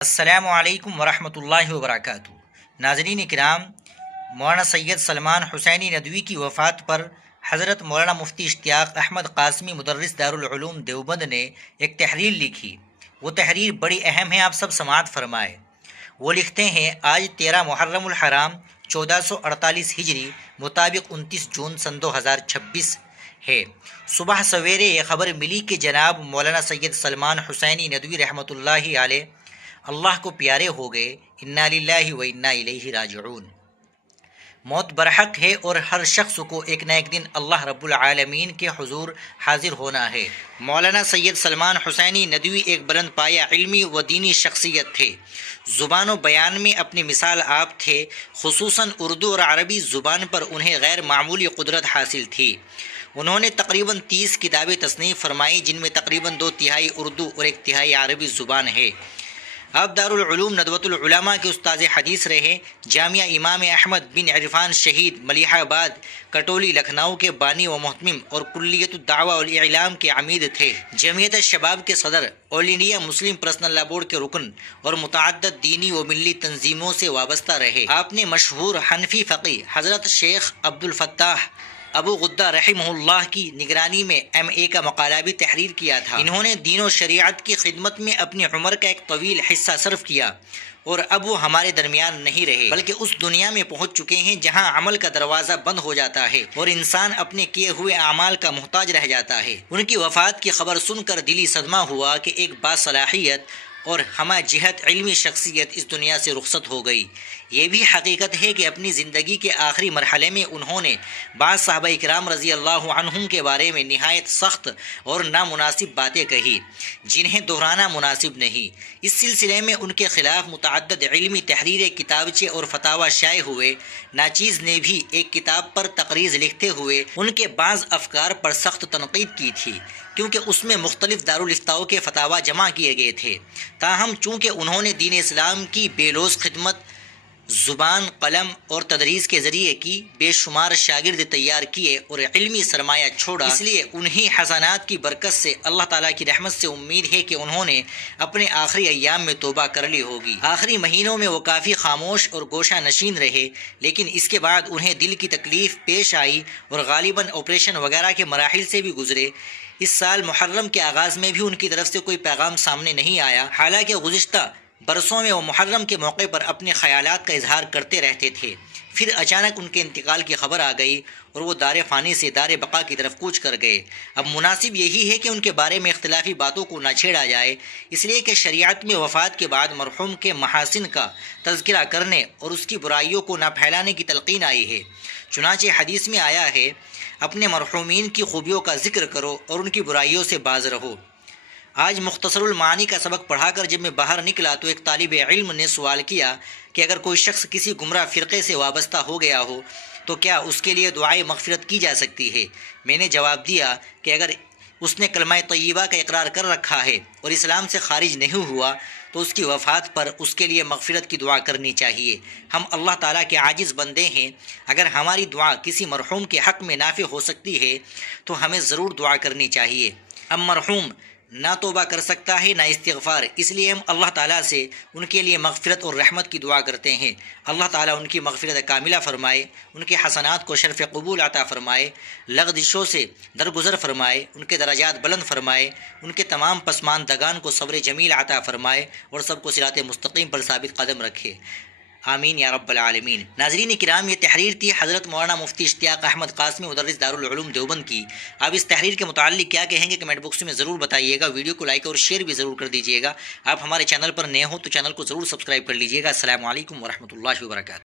السلام علیکم ورحمۃ اللہ وبرکاتہ۔ ناظرین کرام، مولانا سید سلمان حسینی ندوی کی وفات پر حضرت مولانا مفتی اشتیاق احمد قاسمی مدرس دارالعلوم دیوبند نے ایک تحریر لکھی۔ وہ تحریر بڑی اہم ہے، آپ سب سماعت فرمائے۔ وہ لکھتے ہیں، آج 13 محرم الحرام 1448 ہجری مطابق 29 جون سن 2026 ہے۔ صبح سویرے یہ خبر ملی کہ جناب مولانا سید سلمان حسینی ندوی رحمۃ اللہ علیہ اللہ کو پیارے ہو گئے۔ انا للہ و انا الیہ راجعون۔ موت برحق ہے اور ہر شخص کو ایک نہ ایک دن اللہ رب العالمین کے حضور حاضر ہونا ہے۔ مولانا سید سلمان حسینی ندوی ایک بلند پایہ علمی و دینی شخصیت تھے۔ زبان و بیان میں اپنی مثال آپ تھے، خصوصاً اردو اور عربی زبان پر انہیں غیر معمولی قدرت حاصل تھی۔ انہوں نے تقریباً 30 کتابیں تصنیف فرمائی، جن میں تقریباً 2/3 اردو اور 1/3 عربی زبان ہے۔ آپ دارالعلوم ندوۃ العلماء کے استاذ حدیث رہے۔ جامعہ امام احمد بن عرفان شہید ملیح آباد کٹولی لکھنؤ کے بانی و محتمم اور کلیت الدعوہ والاعلام کے عمید تھے۔ جمعیت شباب کے صدر، آل انڈیا مسلم پرسنل لا بورڈ کے رکن اور متعدد دینی و ملی تنظیموں سے وابستہ رہے۔ آپ نے مشہور حنفی فقیہ حضرت شیخ عبدالفتاح ابو غدہ رحمہ اللہ کی نگرانی میں MA کا مقالہ بھی تحریر کیا تھا۔ انہوں نے دین و شریعت کی خدمت میں اپنی عمر کا ایک طویل حصہ صرف کیا اور اب وہ ہمارے درمیان نہیں رہے، بلکہ اس دنیا میں پہنچ چکے ہیں جہاں عمل کا دروازہ بند ہو جاتا ہے اور انسان اپنے کیے ہوئے اعمال کا محتاج رہ جاتا ہے۔ ان کی وفات کی خبر سن کر دلی صدمہ ہوا کہ ایک باصلاحیت اور ہمہ جہت علمی شخصیت اس دنیا سے رخصت ہو گئی۔ یہ بھی حقیقت ہے کہ اپنی زندگی کے آخری مرحلے میں انہوں نے بعض صحابہ کرام رضی اللہ عنہم کے بارے میں نہایت سخت اور نامناسب باتیں کہی، جنہیں دہرانا مناسب نہیں۔ اس سلسلے میں ان کے خلاف متعدد علمی تحریریں، کتابچے اور فتاوی شائع ہوئے۔ ناچیز نے بھی ایک کتاب پر تقریض لکھتے ہوئے ان کے بعض افکار پر سخت تنقید کی تھی، کیونکہ اس میں مختلف دارالفتاؤں کے فتاوی جمع کیے گئے تھے۔ تاہم چونکہ انہوں نے دین اسلام کی بے لوث خدمت زبان، قلم اور تدریس کے ذریعے کی، بے شمار شاگرد تیار کیے اور علمی سرمایہ چھوڑا، اس لیے انہی حسنات کی برکت سے اللہ تعالیٰ کی رحمت سے امید ہے کہ انہوں نے اپنے آخری ایام میں توبہ کر لی ہوگی۔ آخری مہینوں میں وہ کافی خاموش اور گوشہ نشین رہے، لیکن اس کے بعد انہیں دل کی تکلیف پیش آئی اور غالباً آپریشن وغیرہ کے مراحل سے بھی گزرے۔ اس سال محرم کے آغاز میں بھی ان کی طرف سے کوئی پیغام سامنے نہیں آیا، حالانکہ گزشتہ برسوں میں وہ محرم کے موقع پر اپنے خیالات کا اظہار کرتے رہتے تھے۔ پھر اچانک ان کے انتقال کی خبر آ گئی اور وہ دار فانی سے دار بقا کی طرف کوچ کر گئے۔ اب مناسب یہی ہے کہ ان کے بارے میں اختلافی باتوں کو نہ چھیڑا جائے، اس لیے کہ شریعت میں وفات کے بعد مرحوم کے محاسن کا تذکرہ کرنے اور اس کی برائیوں کو نہ پھیلانے کی تلقین آئی ہے۔ چنانچہ حدیث میں آیا ہے، اپنے مرحومین کی خوبیوں کا ذکر کرو اور ان کی برائیوں سے باز رہو۔ آج مختصر المعانی کا سبق پڑھا کر جب میں باہر نکلا تو ایک طالب علم نے سوال کیا کہ اگر کوئی شخص کسی گمراہ فرقے سے وابستہ ہو گیا ہو تو کیا اس کے لیے دعائے مغفرت کی جا سکتی ہے؟ میں نے جواب دیا کہ اگر اس نے کلمہ طیبہ کا اقرار کر رکھا ہے اور اسلام سے خارج نہیں ہوا تو اس کی وفات پر اس کے لیے مغفرت کی دعا کرنی چاہیے۔ ہم اللہ تعالیٰ کے عاجز بندے ہیں، اگر ہماری دعا کسی مرحوم کے حق میں نافع ہو سکتی ہے تو ہمیں ضرور دعا کرنی چاہیے۔ اب مرحوم نہ توبہ کر سکتا ہے نہ استغفار، اس لیے ہم اللہ تعالیٰ سے ان کے لیے مغفرت اور رحمت کی دعا کرتے ہیں۔ اللہ تعالیٰ ان کی مغفرت کاملہ فرمائے، ان کے حسنات کو شرف قبول عطا فرمائے، لغزشوں سے درگزر فرمائے، ان کے درجات بلند فرمائے، ان کے تمام پسماندگان کو صبر جمیل عطا فرمائے اور سب کو صراط مستقیم پر ثابت قدم رکھے، آمین یا رب العالمین۔ ناظرین کرام، یہ تحریر تھی حضرت مولانا مفتی اشتیاق احمد قاسمی مدرس دارالعلوم دیوبند کی۔ آپ اس تحریر کے متعلق کیا کہیں گے کمنٹ باکس میں ضرور بتائیے گا۔ ویڈیو کو لائک اور شیئر بھی ضرور کر دیجیے گا۔ آپ ہمارے چینل پر نئے ہوں تو چینل کو ضرور سبسکرائب کر لیجیے گا۔ السلام علیکم ورحمۃ اللہ وبرکاتہ۔